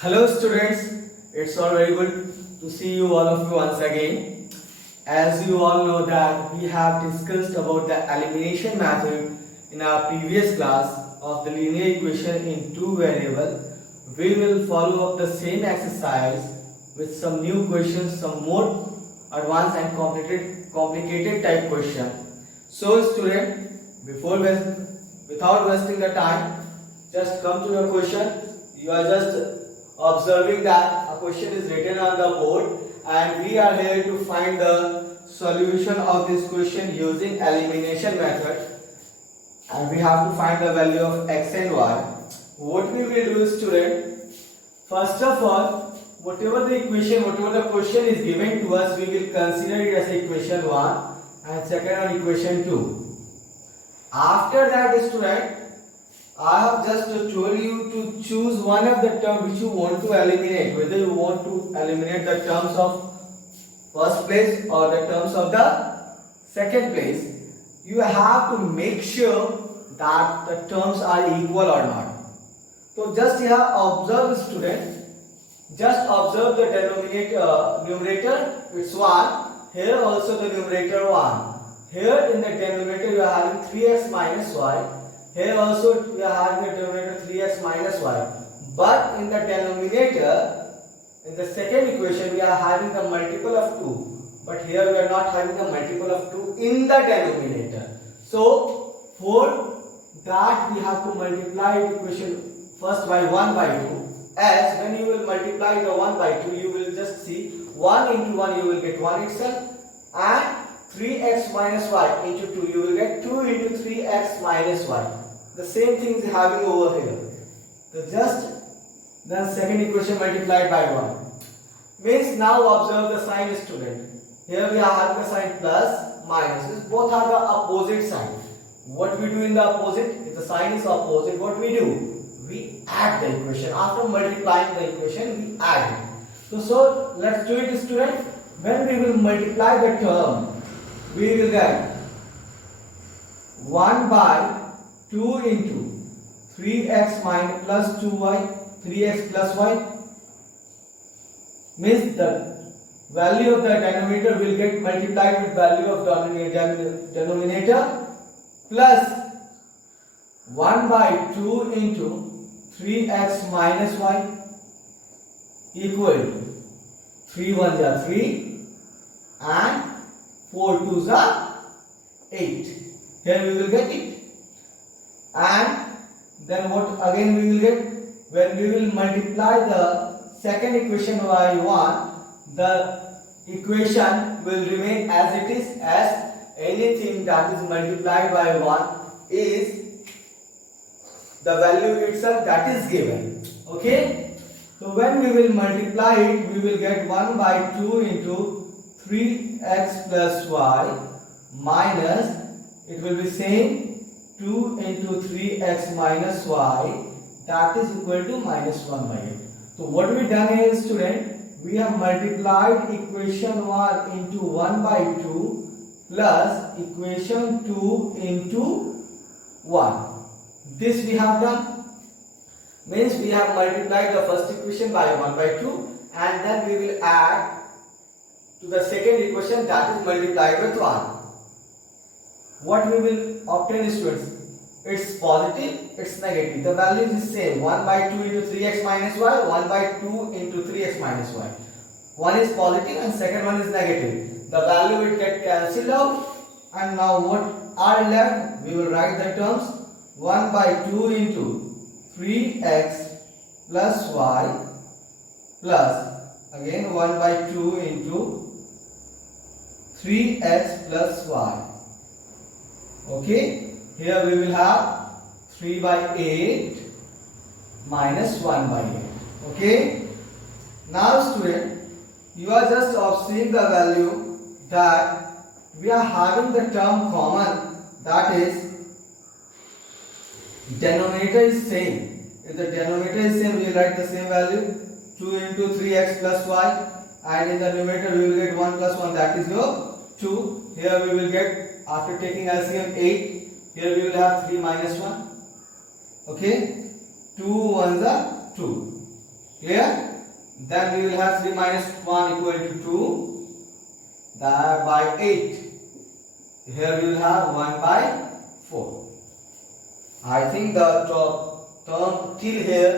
Hello students, it's all very good to see you all of you once again. As you all know that we have discussed about the elimination method in our previous class of the linear equation in two variables. We will follow up the same exercise with some new questions, some more advanced and complicated type question. So student, without wasting the time, just come to the question. You are just observing that a question is written on the board and we are here to find the solution of this question using elimination method, and we have to find the value of x and y. What we will do, student, first of all, whatever the question is given to us, we will consider it as equation 1 and second one equation 2. After that, student, I have just told you to choose one of the terms which you want to eliminate, whether you want to eliminate the terms of first place or the terms of the second place. You have to make sure that the terms are equal or not. So just here observe, student, just observe the numerator, it's 1, here also the numerator 1. Here in the denominator you are having 3x minus y. Here also we are having the denominator 3x minus y. But in the denominator, in the second equation, we are having the multiple of 2. But here we are not having the multiple of 2 in the denominator. So for that we have to multiply the equation first by 1 by 2. As when you will multiply the 1 by 2, you will just see 1 into 1 you will get 1 itself, and 3x minus y into 2 you will get 2 into 3x minus y. The same thing is having over here. So just the second equation multiplied by 1. Means now observe the sign, student. Here we are having the sign plus, minus. Both are the opposite sign. What we do in the opposite? If the sign is opposite, what we do? We add the equation. After multiplying the equation, we add it. So let's do it, student. When we will multiply the term, we will get 1 by 2 into 3x minus plus 2y, 3x plus y. Means the value of the denominator will get multiplied with value of denominator plus 1 by 2 into 3x minus y equal to 3 1s are 3 and 4 2s are 8. Here we will get it. And then what again we will get? When we will multiply the second equation by 1, the equation will remain as it is, as anything that is multiplied by 1 is the value itself that is given. Okay? So when we will multiply it, we will get 1 by 2 into 3x plus y minus, it will be same, 2 into 3x minus y, that is equal to minus 1 by 8. So what we done here, student, we have multiplied equation 1 into 1 by 2 plus equation 2 into 1. This we have done. Means we have multiplied the first equation by 1 by 2 and then we will add to the second equation that is multiplied with 1. What we will obtain, students? It's positive, it's negative. The value is same. 1 by 2 into 3x minus y, 1 by 2 into 3x minus y. One is positive and second one is negative. The value will get cancelled out, and now what are left? We will write the terms 1 by 2 into 3x plus y plus again 1 by 2 into 3x plus y. Okay, here we will have 3 by 8 minus 1 by 8. Okay, now student, you are just seeing the value that we are having the term common, that is denominator is same. If the denominator is same, we will write the same value 2 into 3x plus y, and in the numerator we will get 1 plus 1, that is your 2. Here we will get, after taking LCM, 8. Here we will have 3 minus 1. Okay, 2 1s are 2. Clear? Then we will have 3 minus 1 equal to 2. That by 8. Here we will have 1 by 4. I think the term till here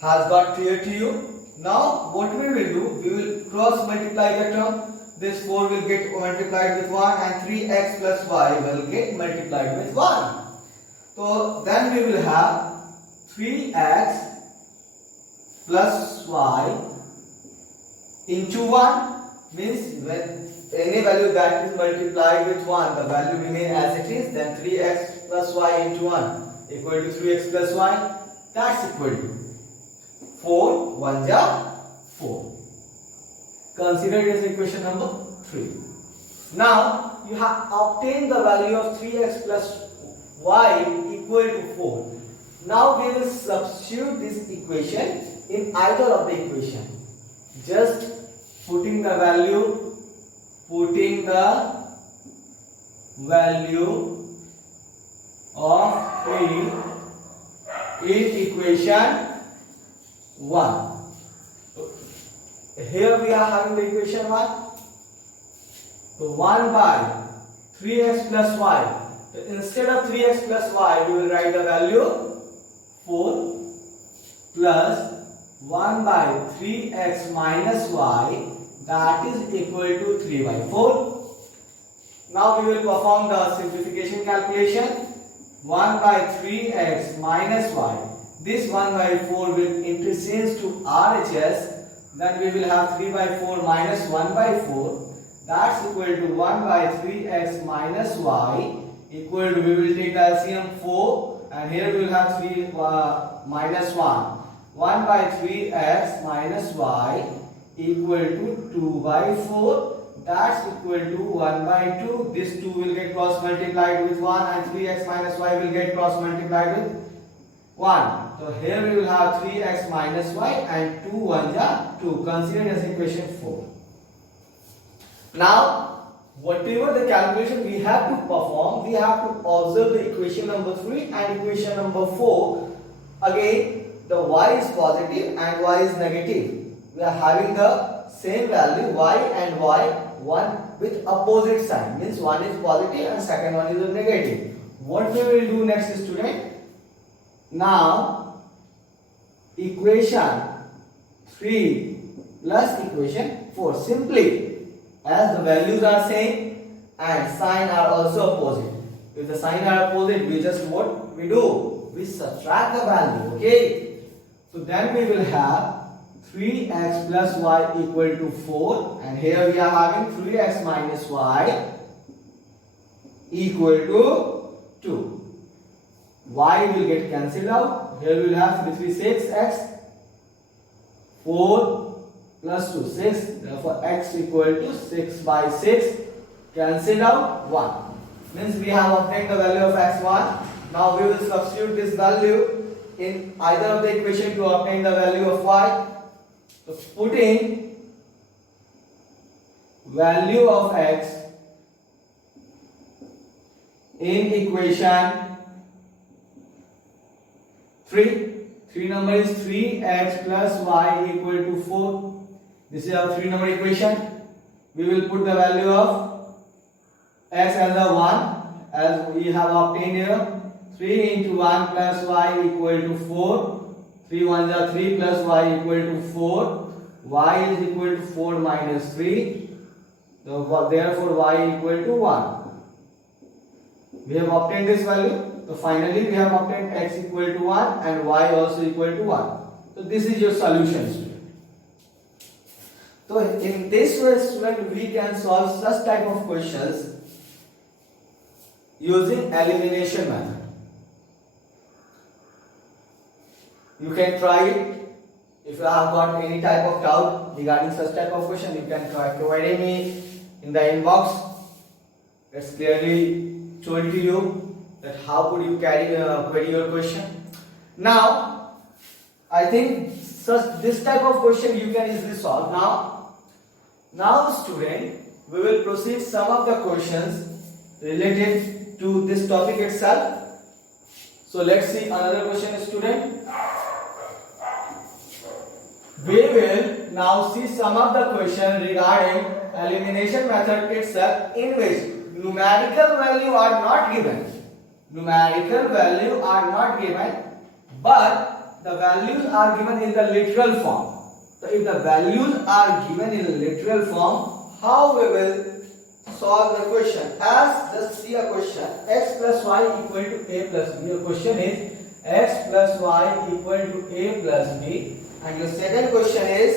has got clear to you. Now what we will do, we will cross multiply the term. This 4 will get multiplied with 1 and 3x plus y will get multiplied with 1. So then we will have 3x plus y into 1, means when any value that is multiplied with 1, the value remains as it is, then 3x plus y into 1 equal to 3x plus y, that's equal to 4, 1 ja 4. Consider it as equation number 3. Now you have obtained the value of 3x plus y equal to 4. Now we will substitute this equation in either of the equation. Just putting the value of 3 in equation 1. Here we are having the equation 1. So 1 by 3x plus y. So instead of 3x plus y, we will write the value 4 plus 1 by 3x minus y, that is equal to 3 by 4. Now we will perform the simplification calculation. 1 by 3x minus y. This 1 by 4 will interchange to RHS. Then we will have 3 by 4 minus 1 by 4. That's equal to 1 by 3x minus y equal to, we will take the LCM 4 and here we will have 3 minus 1. 1 by 3x minus y equal to 2 by 4. That's equal to 1 by 2. This 2 will get cross multiplied with 1 and 3x minus y will get cross multiplied with 1. So here we will have 3x minus y and 2 1 ja 2. Consider it as equation 4. Now whatever the calculation we have to perform, we have to observe the equation number 3 and equation number 4. Again the y is positive and y is negative. We are having the same value y and y, one with opposite sign, means one is positive and second one is negative. What we will do next, student? Now equation 3 plus equation 4, simply as the values are same and sign are also opposite. If the sign are opposite, we just what we do? We subtract the value. Okay. So then we will have 3x plus y equal to 4 and here we are having 3x minus y equal to 2. Y will get cancelled out. Here we will have 3 3 6x 4 plus 2 6. Therefore x equal to 6 by 6 cancelled out 1. Means we have obtained the value of x1. Now we will substitute this value in either of the equation to obtain the value of y. So putting value of x in equation 3. 3 number is 3x plus y equal to 4. This is our 3 number equation. We will put the value of x as a 1 as we have obtained here. 3 into 1 plus y equal to 4. 3 1s are 3 plus y equal to 4. Y is equal to 4 minus 3. So therefore y equal to 1. We have obtained this value. So finally we have obtained x equal to 1 and y also equal to 1. So this is your solution, student. So in this way, student, we can solve such type of questions using elimination method. You can try it. If you have got any type of doubt regarding such type of question, you can try providing me in the inbox. It's clearly told to you that how could you query your question. Now, I think this type of question you can easily solve. Now student, we will proceed some of the questions related to this topic itself. So let's see another question, student. We will now see some of the question regarding elimination method itself, in which numerical value are not given. Numerical value are not given, but the values are given in the literal form. So if the values are given in literal form, how we will solve the question? As just see a question, x plus y equal to a plus b. Your question is x plus y equal to a plus b. And your second question is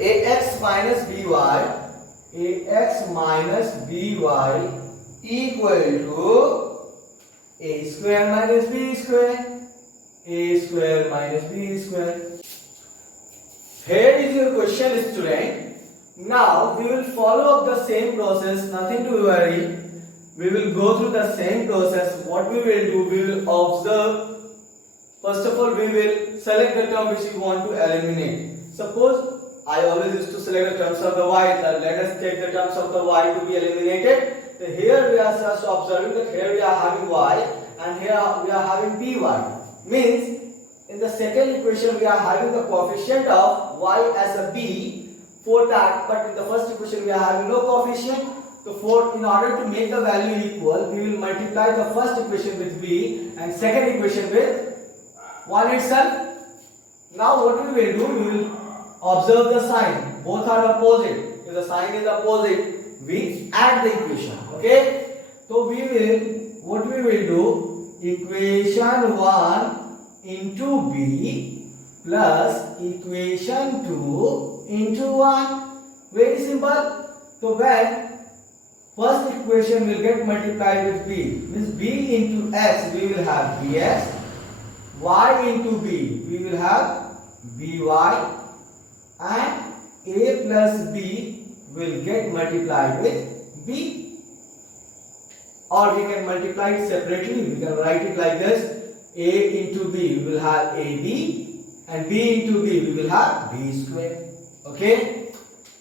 ax minus by equal to a square minus b square, a square minus b square. Here is your question, student. Now we will follow up the same process, nothing to worry. We will go through the same process. What we will do, we will observe. First of all, we will select the term which we want to eliminate. Suppose I always used to select the terms of the y. Let us take the terms of the y to be eliminated. So here we are just observing that here we are having y and here we are having by. Means in the second equation we are having the coefficient of y as a b for that, but in the first equation we are having no coefficient. So in order to make the value equal, we will multiply the first equation with b and second equation with 1 itself. Now what we will do, we will observe the sign. Both are opposite. If the sign is opposite, we add the equation. Okay? So what we will do, equation 1 into b plus equation 2 into 1. Very simple. So when first equation will get multiplied with b, means b into x, we will have bx. Y into b, we will have by, and a plus b will get multiplied with b. Or we can multiply it separately. We can write it like this: a into b, we will have ab, and b into b, we will have b square. Okay.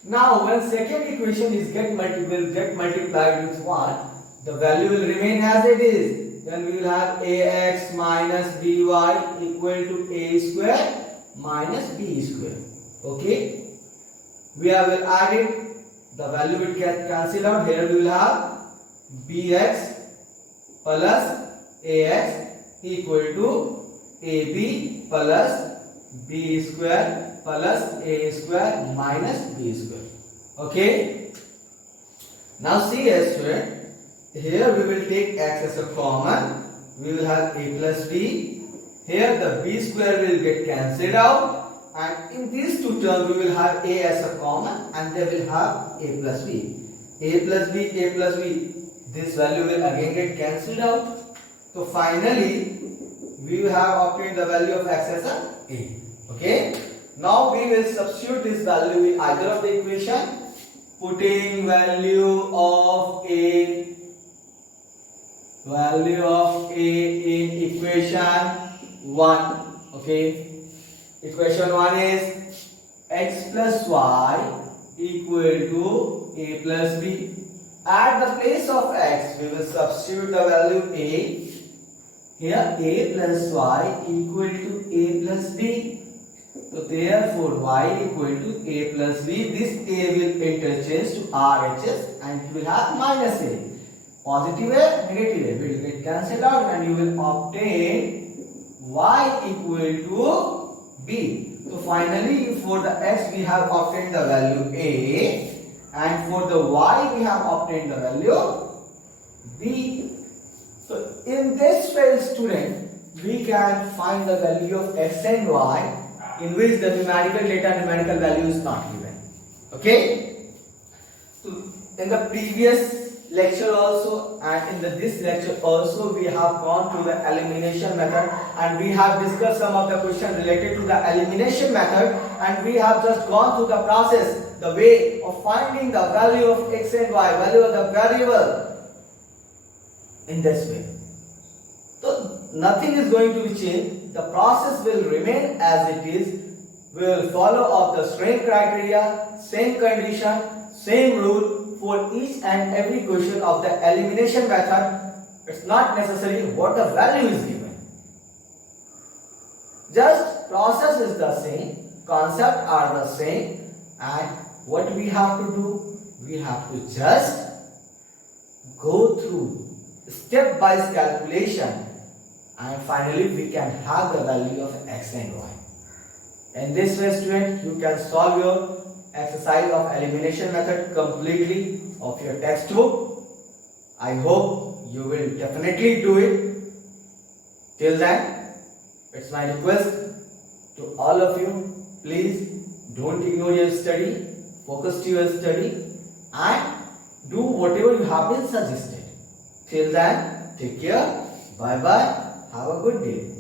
Now, when second equation is will get multiplied with 1, the value will remain as it is. Then we will have ax minus by equal to a square minus b square. Okay. We will add it. The value will get cancelled out. Here we will have bx plus ax equal to ab plus b square plus a square minus b square. Okay. Now see here, student. Here we will take x as a common. We will have a plus b. Here the b square will get cancelled out. And in these two terms we will have a as a common and they will have a plus b. A plus b, a plus b. This value will again get cancelled out. So finally we will have obtained the value of x as a. Okay. Now we will substitute this value in either of the equation. Putting value of a in equation 1. Okay. Equation 1 is x plus y equal to a plus b. At the place of x, we will substitute the value a. Here a plus y equal to a plus b. So therefore y equal to a plus b. This a will interchange to RHS and you will have minus a. Positive a, negative a will get cancelled out and you will obtain y equal to b. So finally for the x we have obtained the value a and for the y we have obtained the value b. So in this way, student, we can find the value of x and y in which the numerical value is not given. Okay? So in the previous lecture also and in this lecture also we have gone through the elimination method and we have discussed some of the questions related to the elimination method and we have just gone through the process, the way of finding the value of x and y, value of the variable in this way. So nothing is going to be changed. The process will remain as it is. We will follow up the same criteria, same condition, same rule for each and every question of the elimination method. It's not necessary what the value is given. Just process is the same. concepts are the same, and what we have to do, we have to just go through step-wise calculation, and finally we can have the value of x and y. In this way, student, you can solve your exercise of elimination method completely of your textbook. I hope you will definitely do it. Till then, it's my request to all of you, please don't ignore your study, focus to your study and do whatever you have been suggested. Till then, take care, bye bye, have a good day.